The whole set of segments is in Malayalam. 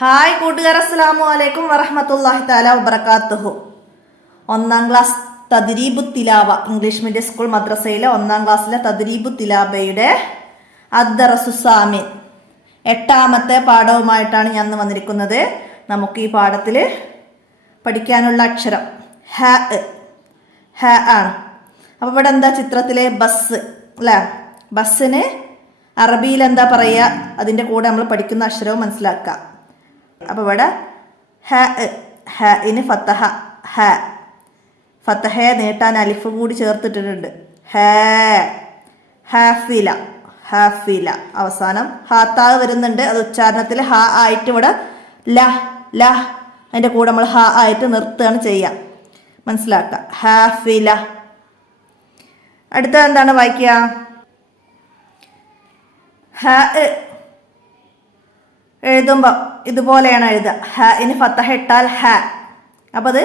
ഹായ് കൂട്ടുകാർ, അസ്സലാമു അലൈക്കും വറഹ്മത്തുള്ളാഹി തആല വബറകാതുഹു. ഒന്നാം ക്ലാസ് തദ്രീബു തിലാവ ഇംഗ്ലീഷ് മീഡിയം സ്കൂൾ മദ്രസയിലെ ഒന്നാം ക്ലാസ്സിലെ തദ്രീബു തിലാവയുടെ അദ്ദറസു സാമിൻ 8ാമത്തെ പാഠവുമായിട്ടാണ് ഞാൻ ഇന്ന് വന്നിരിക്കുന്നത്. നമുക്ക് ഈ പാഠത്തിൽ പഠിക്കാനുള്ള അക്ഷരം ഹ ആണ്. അപ്പോൾ ഇവിടെ എന്താ ചിത്രത്തിലെ ബസ് അല്ലേ? ബസ്സിന് അറബിയിൽ എന്താ പറയുക, അതിൻ്റെ കൂടെ നമ്മൾ പഠിക്കുന്ന അക്ഷരവും മനസ്സിലാക്കുക. അപ്പോൾ ഇവിടെ ഇന് ഫത്തഹ, ഫത്തഹയെ നീട്ടാൻ അലിഫ് കൂടി ചേർത്തിട്ടിട്ടുണ്ട്. ഹാഫില, ഹാഫില. അവസാനം ഹാത്താവ് വരുന്നുണ്ട്. അത് ഉച്ചാരണത്തിൽ ഹ ആയിട്ട് ഇവിടെ ല അതിൻ്റെ കൂടെ നമ്മൾ ഹ ആയിട്ട് നിർത്തുകയാണ് ചെയ്യുക. മനസ്സിലാക്കുക. ഹാഫില. അടുത്ത എന്താണ് വായിക്കുക? എഴുതുമ്പോൾ ഇതുപോലെയാണ് എഴുതുക. ഇനി ഫത്തഹ ഇട്ടാൽ ഹ. അപ്പം അത്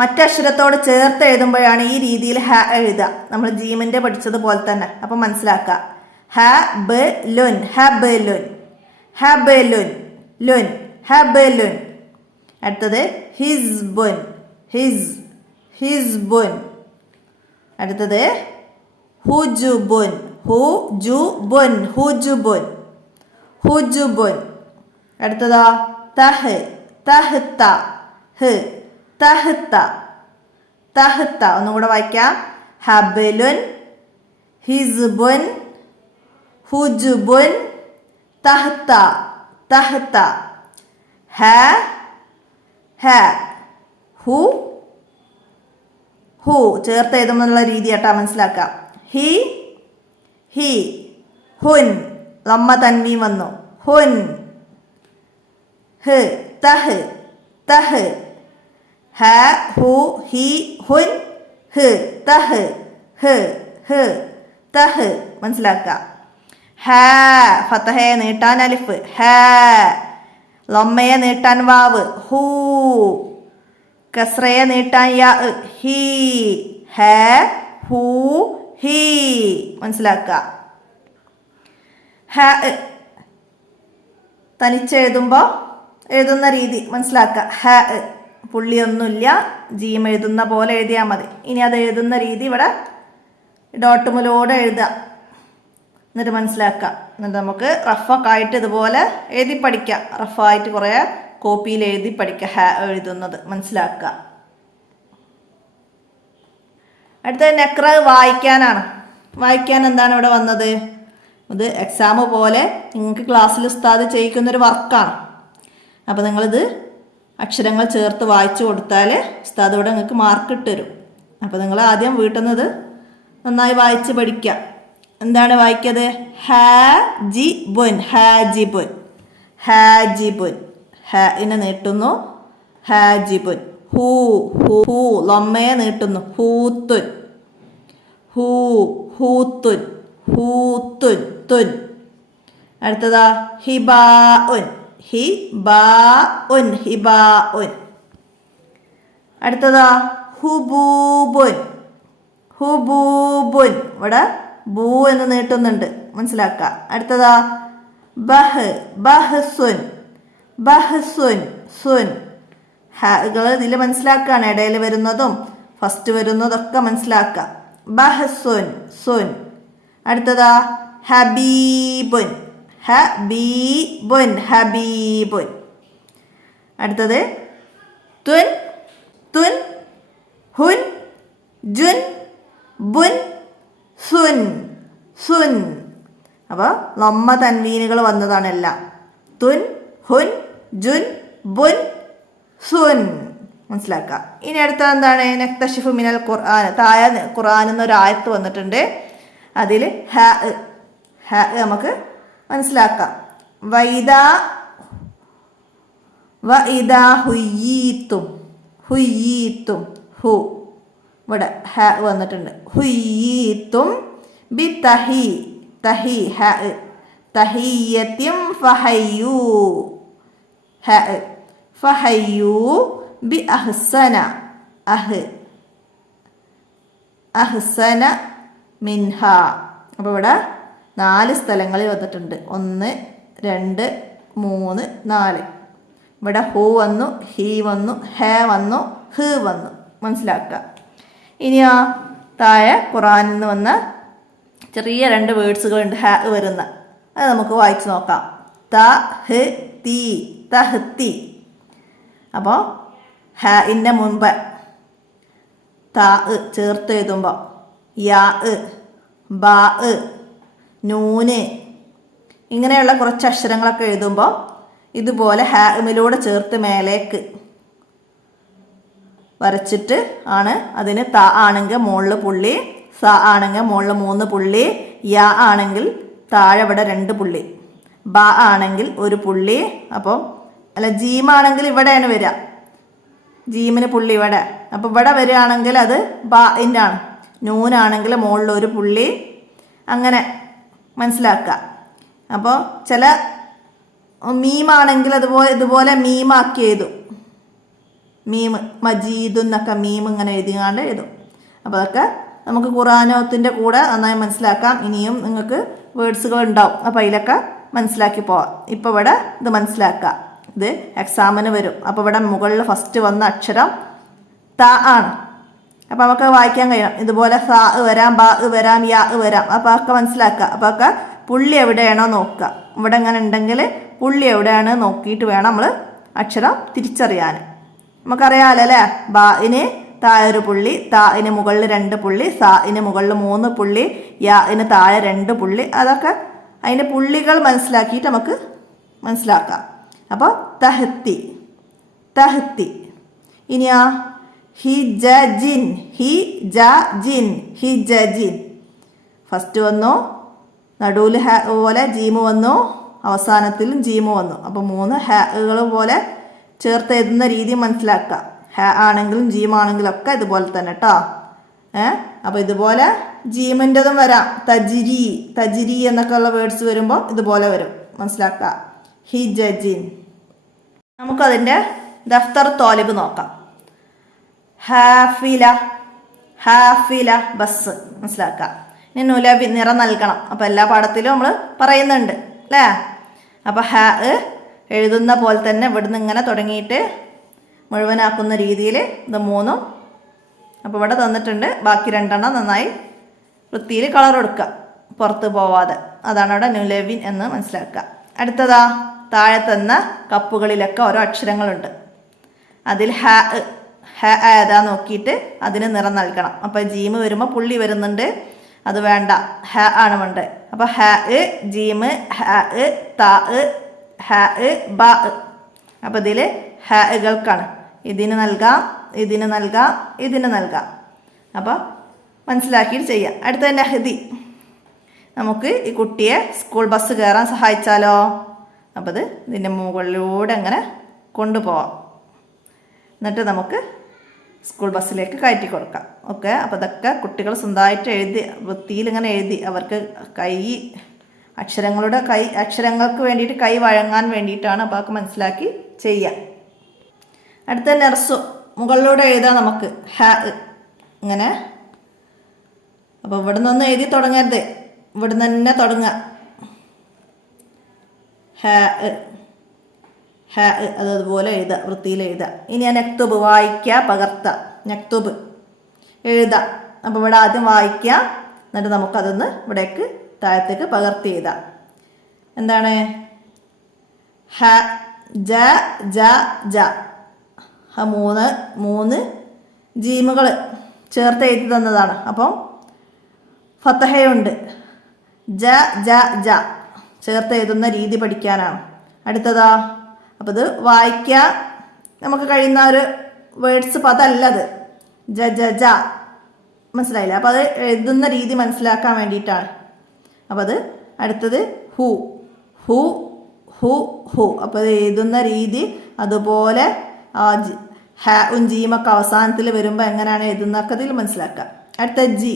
മറ്റക്ഷരത്തോട് ചേർത്ത് എഴുതുമ്പോഴാണ് ഈ രീതിയിൽ ഹ എഴുതുക. നമ്മൾ ജീമിൻ്റെ പഠിച്ചതുപോലെ തന്നെ. അപ്പം മനസ്സിലാക്കുക. ഹ ബ ലുൻ, ഹ ബ ലുൻ, ഹ ബ ലുൻ, ലുൻ, ഹ ബ ലുൻ. അടുത്തത് ഹിസ്ബുൻ, ഹിസ്ബുൻ. അടുത്തത് ഹുജുബുൻ, ഹുജുബുൻ, ഹുജുബുൻ, ഹുജുബുൻ. അടുത്തതോ തഹ്, തഹ്ത, തഹ്ത, തഹ്ത. ഒന്നും കൂടെ വായിക്കാം. ഹബലുൻ, ഹിസ്ബുൻ, ഹുജുബുൻ, തഹ്ത, തഹ്ത. ഹു ചേർത്ത് എഴുതുമെന്നുള്ള രീതി കേട്ടാ മനസ്സിലാക്കാം. ഹി, ഹുൻ. ലമ്മ തൻവീൻ വന്നു. ഹുൻ. തഹ്, തഹ്. ഹ ഹു ഹി ഹുൻ തഹ്, തഹ്. മനസ്സിലാക്കുക. ഫത്തഹയെ നീട്ടാൻ അലിഫ്, ലമ്മയെ നീട്ടാൻ വാവ്, ഹൂ. കസ്രയെ നീട്ടാൻ യാ, ഹി. Who he. മനസ്സിലാക്കുക. തനിച്ചെഴുതുമ്പോൾ എഴുതുന്ന രീതി മനസ്സിലാക്കുക. പുള്ളിയൊന്നുമില്ല, ജീം എഴുതുന്ന പോലെ എഴുതിയാൽ മതി. ഇനി അത് എഴുതുന്ന രീതി ഇവിടെ ഡോട്ടുമുലോടെ എഴുതുക. എന്നിട്ട് മനസ്സിലാക്കുക. എന്നിട്ട് നമുക്ക് റഫൊക്കെ ആയിട്ട് ഇതുപോലെ എഴുതി പഠിക്കാം. റഫായിട്ട് കുറേ കോപ്പിയിൽ എഴുതി പഠിക്കുക എഴുതുന്നത് മനസ്സിലാക്കുക. അടുത്ത നെക്ര വായിക്കാനാണ്. വായിക്കാൻ എന്താണ് ഇവിടെ വന്നത്? ഇത് എക്സാം പോലെ നിങ്ങൾക്ക് ക്ലാസ്സിൽ ഉസ്താദ് ചെയ്യിക്കുന്നൊരു വർക്കാണ്. അപ്പോൾ നിങ്ങളിത് അക്ഷരങ്ങൾ ചേർത്ത് വായിച്ചു കൊടുത്താൽ ഉസ്താദ് ഇവിടെ നിങ്ങൾക്ക് മാർക്ക് ഇട്ട് തരും. അപ്പോൾ നിങ്ങൾ ആദ്യം വീട്ടിൽ നിന്ന് നന്നായി വായിച്ച് പഠിക്കുക. എന്താണ് വായിക്കത്? ഹാജിബുൻ, ഹാജിബുൻ, ഹാജിബുൻ. ഇനെ നീട്ടുന്നു, ഹാജിബുൻ. Who, who. ലമ്മയെ നീട്ടുന്നു, ഹൂത്തുൻ, ഹൂത്തുൻ, ഹൂത്തുൻ, തുൻ. അടുത്തതാ ഹിബാഉൻ, ഹിബാഉൻ, ഹിബാഉൻ. അടുത്തതാ ഹുബൂബുൻ, ഹുബൂബുൻ. ഇവിടെ ബൂ എന്ന് നീട്ടുന്നുണ്ട്, മനസ്സിലാക്കുക. അടുത്തതാ ബഹ്, ബഹ്സുൻ, ബഹ്സുൻ, സുൻ. ഹാകൾ ഇതിൽ മനസ്സിലാക്കുകയാണ്. ഇടയിൽ വരുന്നതും ഫസ്റ്റ് വരുന്നതൊക്കെ മനസ്സിലാക്കുക. ബഹ്സുൻ, സുൻ. അടുത്തതാ ഹബീബുൻ, ഹബീബുൻ, ഹബീബുൻ. അടുത്തത് തുൻ, തുൻ, ഹുൻ, ജുൻ, ബുൻ, സുൻ, സുൻ. അപ്പോൾ ലമ്മ തൻവീനുകൾ വന്നതാണെല്ലാം. തുൻ, ഹുൻ, ജുൻ, ബുൻ, സുൻ. മനസ്സിലാക്കുക. ഇനി അടുത്ത എന്താണ്? നക്തഷിഫു മിനൽ ഖുർആൻ. താഴെ ഖുർആൻ എന്നൊരു ആയത്ത് വന്നിട്ടുണ്ട്. അതിൽ നമുക്ക് മനസ്സിലാക്കാം. വഇദാ ഹുയ്യീത്തും, ഹുയ്യീത്തും. ഹു ഇവിടെ വന്നിട്ടുണ്ട്. ഹുയ്യീത്തും ബി തഹി, തഹി, തഹിയ്യത്തിൻ ഫഹയ്യൂ, ഫഹയ്യൂ ബി അഹ്സന, അഹ്സന മിൻഹ. അപ്പോൾ ഇവിടെ 4 സ്ഥലങ്ങളിൽ വന്നിട്ടുണ്ട്. 1, 2, 3, 4. ഇവിടെ ഹു വന്നു, ഹി വന്നു, ഹെ വന്നു, ഹ് വന്നു. മനസ്സിലാക്കുക. ഇനിയോ താഴെ ഖുറാനിൽ നിന്ന് വന്ന ചെറിയ 2 വേർഡ്സുകളുണ്ട് ഹ വരുന്ന. അത് നമുക്ക് വായിച്ചു നോക്കാം. ത ഹ് തീ, തഹ്തി. അപ്പോൾ ഹഇൻ്റെ മുൻപ് ത ചേർത്ത് എഴുതുമ്പോൾ യാ, ബാ, നൂന് ഇങ്ങനെയുള്ള കുറച്ച് അക്ഷരങ്ങളൊക്കെ എഴുതുമ്പോൾ ഇതുപോലെ ഹാമിലൂടെ ചേർത്ത് മേലേക്ക് വരച്ചിട്ട് ആണ് അതിന് ത ആണെങ്കിൽ മുകളിൽ പുള്ളി, സ ആണെങ്കിൽ മുകളിൽ 3 പുള്ളി, യാ ആണെങ്കിൽ താഴെ ഇവിടെ 2 പുള്ളി, ബ ആണെങ്കിൽ 1 പുള്ളി. അപ്പോൾ അല്ല ജീമാണെങ്കിൽ ഇവിടെയാണ് വരിക, ജീമിന് പുള്ളി ഇവിടെ. അപ്പോൾ ഇവിടെ വരികയാണെങ്കിൽ അത് ബാഇൻ്റെ ആണ്. നൂനാണെങ്കിൽ മുകളിൽ 1 പുള്ളി. അങ്ങനെ മനസ്സിലാക്കുക. അപ്പോൾ ചില മീമാണെങ്കിൽ ഇതുപോലെ മീമാക്കി എഴുതും. മീം മജീദ് എന്നൊക്കെ മീം ഇങ്ങനെ എഴുതിയാണ്ട് എഴുതും. അപ്പോൾ അതൊക്കെ നമുക്ക് ഖുറാനോത്തിൻ്റെ കൂടെ നന്നായി മനസ്സിലാക്കാം. ഇനിയും നിങ്ങൾക്ക് വേർഡ്സുകൾ ഉണ്ടാവും, അപ്പോൾ അതിലൊക്കെ മനസ്സിലാക്കി പോവാം. ഇപ്പോൾ ഇവിടെ ഇത് മനസ്സിലാക്കുക, ഇത് എക്സാമിന് വരും. അപ്പോൾ ഇവിടെ മുകളിൽ ഫസ്റ്റ് വന്ന അക്ഷരം ത ആണ്. അപ്പോൾ നമുക്ക് വായിക്കാൻ കഴിയണം. ഇതുപോലെ സ വരാം, ബ വരാം, യാ വരാം. അപ്പോൾ ഒക്കെ മനസ്സിലാക്കുക. അപ്പോൾ ഒക്കെ പുള്ളി എവിടെയാണോ നോക്കുക. ഇവിടെ ഇങ്ങനെ ഉണ്ടെങ്കിൽ പുള്ളി എവിടെയാണ് നോക്കിയിട്ട് വേണം നമ്മൾ അക്ഷരം തിരിച്ചറിയാൻ. നമുക്കറിയാമല്ലോ അല്ലേ, ബാഇന് താഴെ 1 പുള്ളി, താഇന് മുകളിൽ 2 പുള്ളി, സാഇന് മുകളിൽ 3 പുള്ളി, യാഇന് താഴെ 2 പുള്ളി. അതൊക്കെ അതിൻ്റെ പുള്ളികൾ മനസ്സിലാക്കിയിട്ട് നമുക്ക് മനസ്സിലാക്കാം. അപ്പോൾ തഹ്തി, തഹ്തി. ഇനിയാ ഹിജജിൻ, ഹിജജിൻ, ഹിജജിൻ. ഫസ്റ്റ് വന്നു, നടുവിൽ ഹ പോലെ ജീമ് വന്നു, അവസാനത്തിലും ജീമ് വന്നു. അപ്പോൾ 3 ഹകൾ പോലെ ചേർത്ത് എഴുതുന്ന രീതി മനസ്സിലാക്കുക. ഹ ആണെങ്കിലും ജീമാണെങ്കിലും ഒക്കെ ഇതുപോലെ തന്നെ കേട്ടോ. അപ്പോൾ ഇതുപോലെ ജീമിൻ്റെതും വരാം. തജിരി, തജിരി എന്നൊക്കെ ഉള്ള വേർഡ്സ് വരുമ്പോൾ ഇതുപോലെ വരും. മനസ്സിലാക്കുക. ഹിജജിൻ. നമുക്കതിൻ്റെ ദഫ്തർ തോലിബ് നോക്കാം. ഹാഫില, ഹാഫില ബസ്. മനസ്സിലാക്കുക. ഇനി നുലബി നിറം നൽകണം. അപ്പോൾ എല്ലാ പാഠത്തിലും നമ്മൾ പറയുന്നുണ്ട് അല്ലേ. അപ്പോൾ ഹ എഴുതുന്ന പോലെ തന്നെ ഇവിടുന്ന് ഇങ്ങനെ തുടങ്ങിയിട്ട് മുഴുവനാക്കുന്ന രീതിയിൽ ഇത് 3. അപ്പോൾ ഇവിടെ തന്നിട്ടുണ്ട്. ബാക്കി 2 നന്നായി വൃത്തിയിൽ കളർ കൊടുക്കുക, പുറത്ത് പോവാതെ. അതാണ് അവിടെ നുലബിൻ എന്ന് മനസ്സിലാക്കുക. അടുത്തതാ താഴെ തന്ന കപ്പുകളിലൊക്കെ ഓരോ അക്ഷരങ്ങളുണ്ട്. അതിൽ ഹ ഏതാ നോക്കിയിട്ട് അതിന് നിറം നൽകണം. അപ്പോൾ ജീമ് വരുമ്പോൾ പുള്ളി വരുന്നുണ്ട്, അത് വേണ്ട, ഹ ആണ് വേണ്ടത്. അപ്പോൾ ഹ, ജീമ്, ഹ, ത, ഹ, ബ. അപ്പോൾ ഇതിൽ ഹകൾക്കാണ്. ഇതിന് നൽകാം, ഇതിന് നൽകാം, ഇതിന് നൽകാം. അപ്പോൾ മനസ്സിലാക്കിയിട്ട് ചെയ്യാം. അടുത്ത നഹ്ദി. നമുക്ക് ഈ കുട്ടിയെ സ്കൂൾ ബസ് കയറാൻ സഹായിച്ചാലോ. അപ്പോൾ ഇത് ഇതിൻ്റെ മുകളിലൂടെ അങ്ങനെ കൊണ്ടുപോവാം. എന്നിട്ട് നമുക്ക് സ്കൂൾ ബസ്സിലേക്ക് കയറ്റി കൊടുക്കാം. ഓക്കെ. അപ്പോൾ ഇതൊക്കെ കുട്ടികൾ സ്വന്തമായിട്ട് എഴുതി വൃത്തിയിൽ ഇങ്ങനെ എഴുതി അവർക്ക് അക്ഷരങ്ങൾക്ക് വേണ്ടിയിട്ട് കൈ വഴങ്ങാൻ വേണ്ടിയിട്ടാണ്. അപ്പോൾ അതൊക്കെ മനസ്സിലാക്കി ചെയ്യാം. അടുത്ത നെർസു. മുകളിലൂടെ എഴുതാം നമുക്ക് ഹ ഇങ്ങനെ. അപ്പോൾ ഇവിടെ നിന്നൊന്നും എഴുതി തുടങ്ങരുത്, ഇവിടെ നിന്ന് തന്നെ തുടങ്ങുക. ഹ, ഹ അതുപോലെ എഴുതുക, വൃത്തിയിൽ എഴുതുക. ഇനി ഞാൻ നക്തുബ് വായിക്കുക, പകർത്തുക. നക്തുബ് എഴുതാം. അപ്പോൾ ഇവിടെ ആദ്യം വായിക്കുക, എന്നിട്ട് നമുക്കതൊന്ന് ഇവിടേക്ക് താഴത്തേക്ക് പകർത്തി എഴുതാം. എന്താണ് ഹ, ജ, ജ, ജ. 3 ജീമുകൾ ചേർത്ത് എഴുതി തന്നതാണ്. അപ്പം ഫത്തഹയുണ്ട്. ജ, ജ, ജ ചേർത്ത് എഴുതുന്ന രീതി പഠിക്കാനാണ്. അടുത്തതാ. അപ്പോൾ ഇത് വായിക്കാൻ നമുക്ക് കഴിയുന്ന ഒരു വേർഡ്സ് പദമല്ലത്. ജ, ജ, ജ. മനസ്സിലായില്ല. അപ്പോൾ അത് എഴുതുന്ന രീതി മനസ്സിലാക്കാൻ വേണ്ടിയിട്ടാണ്. അപ്പോൾ അത് അടുത്തത് ഹു, ഹു, ഹു, ഹു. അപ്പോൾ അത് എഴുതുന്ന രീതി അതുപോലെ ഹാഉം ജീമൊക്കെ അവസാനത്തിൽ വരുമ്പോൾ എങ്ങനെയാണ് എഴുതുന്നതൊക്കെ ഇതിൽ മനസ്സിലാക്കുക. അടുത്ത ജി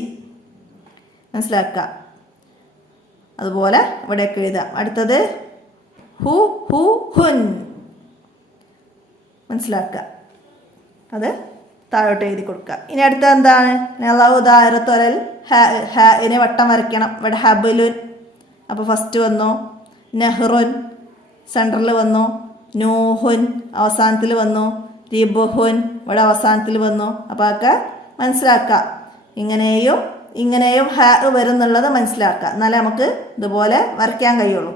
മനസ്സിലാക്കുക, അതുപോലെ ഇവിടെയൊക്കെ എഴുതാം. അടുത്തത് ഹു, ഹു, ഹുൻ. മനസ്സിലാക്കുക, അത് താഴോട്ട് എഴുതി കൊടുക്കുക. ഇനി അടുത്ത എന്താണ് നെലൗദാരത്തൊരൽ ഹാഇനെ വട്ടം വരയ്ക്കണം. ഇവിടെ ഹബലുൻ. അപ്പോൾ ഫസ്റ്റ് വന്നു നെഹ്റുൻ, സെൻറ്ററിൽ വന്നു നൂഹുൻ അവസാനത്തിൽ വന്നു, റിബുഹുൻ ഇവിടെ അവസാനത്തിൽ വന്നു. അപ്പോൾ അതൊക്കെ മനസ്സിലാക്കുക. ഇങ്ങനെയും ഹ വരുന്നുള്ളത് മനസ്സിലാക്കുക, എന്നാലേ നമുക്ക് ഇതുപോലെ വരയ്ക്കാൻ കഴിയുള്ളൂ.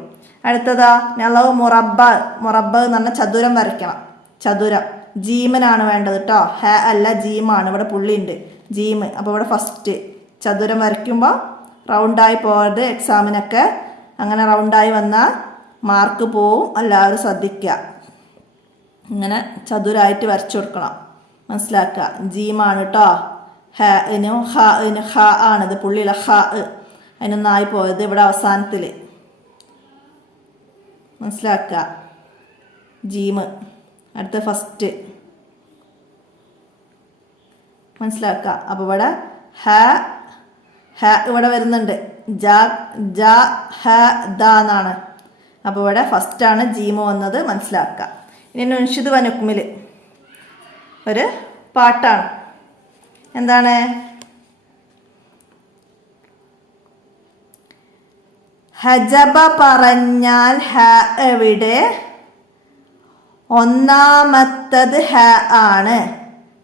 അടുത്തതാ നളവ് മുറബ്ബ എന്ന് പറഞ്ഞാൽ ചതുരം വരയ്ക്കണം. ചതുരം ജീമനാണ് വേണ്ടത് കേട്ടോ, ഹ അല്ല ജീമാണ്. ഇവിടെ പുള്ളിയുണ്ട് ജീമ്. അപ്പോൾ ഇവിടെ ഫസ്റ്റ് ചതുരം വരയ്ക്കുമ്പോൾ റൗണ്ടായി പോകരുത്. എക്സാമിനൊക്കെ അങ്ങനെ റൗണ്ടായി വന്നാൽ മാർക്ക് പോവും, എല്ലാവരും ശ്രദ്ധിക്കുക. ഇങ്ങനെ ചതുരായിട്ട് വരച്ചു കൊടുക്കണം, മനസ്സിലാക്കുക. ജീമാണ് കേട്ടോ. ഹ ആണിത്, പുള്ളിയിലെ ഹ അതിനൊന്നായി പോയത് ഇവിടെ അവസാനത്തിൽ മനസ്സിലാക്കുക. ജീമ് അടുത്ത ഫസ്റ്റ് മനസ്സിലാക്കുക. അപ്പോൾ ഇവിടെ ഹ ഇവിടെ വരുന്നുണ്ട്, ജ ഹ ദ എന്നാണ്. അപ്പോൾ ഇവിടെ ഫസ്റ്റാണ് ജീമ് വന്നത് മനസ്സിലാക്കുക. ഇനി നുൻഷിദ് വനുക്കുമിൽ ഒരു പാട്ടാണ്. എന്താണ്? ഹജബ പറഞ്ഞാൽ ഹ എവിടെ? ഒന്നാമത്തത് ഹ ആണ്.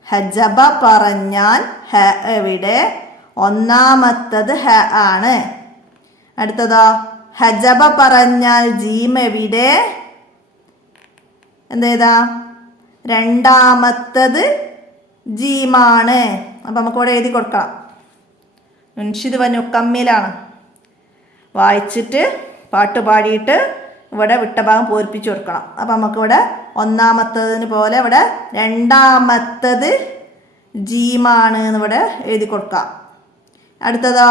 ഹജബ പറഞ്ഞാൽ ഹ എവിടെ? ഒന്നാമത്തത് ഹ ആണ്. അടുത്തതോ ഹജബ പറഞ്ഞാൽ ജീം എവിടെ? എന്തേതാ? രണ്ടാമത്തത് ജീമാണ്. അപ്പം നമുക്കിവിടെ എഴുതി കൊടുക്കണം. മുൻഷിദ് വനുക്കമ്മിലാണ്. വായിച്ചിട്ട് പാട്ട് പാടിയിട്ട് ഇവിടെ വിട്ട ഭാഗം പൂരിപ്പിച്ച് കൊടുക്കണം. അപ്പം നമുക്കിവിടെ ഒന്നാമത്തതിന് പോലെ ഇവിടെ രണ്ടാമത്തത് ജീമാണ് എന്നിവിടെ എഴുതി കൊടുക്കാം. അടുത്തതോ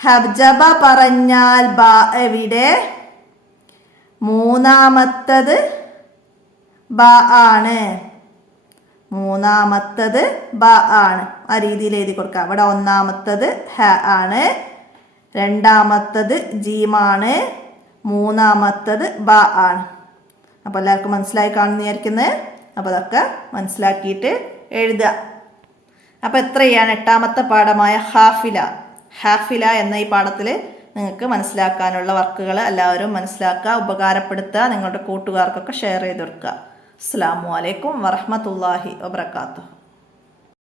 ഹജബ പറഞ്ഞാൽ ബ എവിടെ? മൂന്നാമത്തത് ബ ആണ്. മൂന്നാമത്തത് ബ ആണ്. ആ രീതിയിൽ എഴുതി കൊടുക്കാം. ഇവിടെ ഒന്നാമത്തത് ഹ ആണ്, രണ്ടാമത്തത് ജീമാണ്, മൂന്നാമത്തത് ബ ആണ്. അപ്പോൾ എല്ലാവർക്കും മനസ്സിലായി കാണുന്ന വിചാരിക്കുന്നത്. അപ്പോൾ അതൊക്കെ മനസ്സിലാക്കിയിട്ട് എഴുതുക. അപ്പോൾ എത്രയാണ് 8ാമത്തെ പാഠമായ ഹാഫില എന്ന ഈ പാഠത്തിൽ നിങ്ങൾക്ക് മനസ്സിലാക്കാനുള്ള വർക്കുകൾ എല്ലാവരും മനസ്സിലാക്കുക, ഉപകാരപ്പെടുത്തുക, നിങ്ങളുടെ കൂട്ടുകാർക്കൊക്കെ ഷെയർ ചെയ്ത് കൊടുക്കുക. അസ്സലാമു അലൈക്കും വറഹ്മത്തുള്ളാഹി വബറകാതുഹു.